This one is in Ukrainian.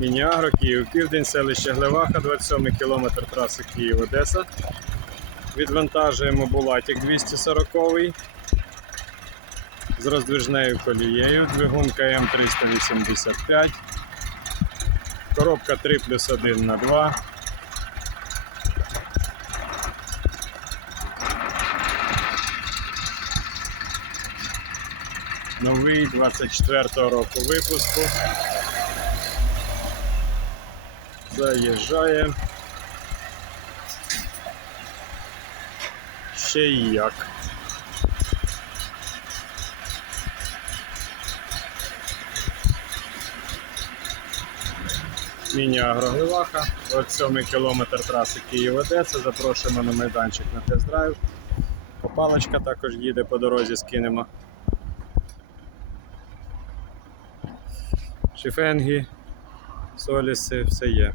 Міні-Агро, Київ Південь, селище Глеваха, 27 кілометр траси Київ-Одеса. Відвантажуємо Булатик 240 з роздвижною колією, двигунка М385, коробка 3 плюс 1 на 2. Новий 24 року випуску. Заїжджає. Ще й як. Міні-агрогливаха, 27 кілометр траси Київ-Одеса. Запрошуємо на майданчик на тест-драйв. Попалочка також їде по дорозі, скинемо. Шифенги, соліси, все є.